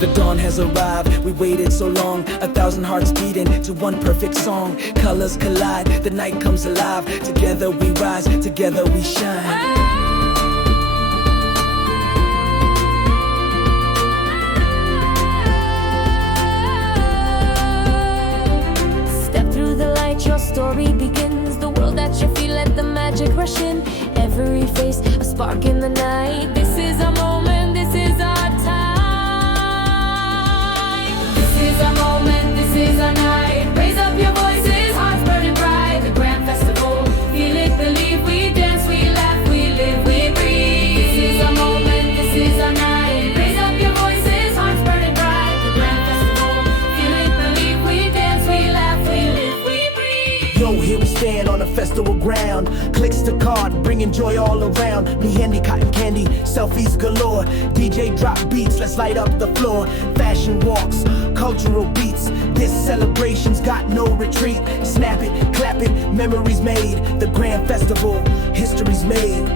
The dawn has arrived, we waited so long, 1,000 hearts beating to one perfect song. Colors collide, the night comes alive. Together we rise, together we shine. Your story begins, the world that you feel, let the magic rush in. Every face, a spark in the night. This is our moment, this is our time. This is our moment, this is our night. Raise up your voices, hearts burning bright. The grand festival, feel it, believe. We dance, we laugh, we live, we breathe. This is our moment, this is our night. Raise up your voices, hearts burning bright. The grand festival, feel it, believe. We dance, we laugh, we live. Yo, here we stand on a festival ground. Clicks to card, bringing joy all around. Me handy, cotton candy, selfies galore. DJ drop beats, let's light up the floor. Fashion walks, cultural beats. This celebration's got no retreat. Snap it, clap it, memories made. The grand festival, history's made.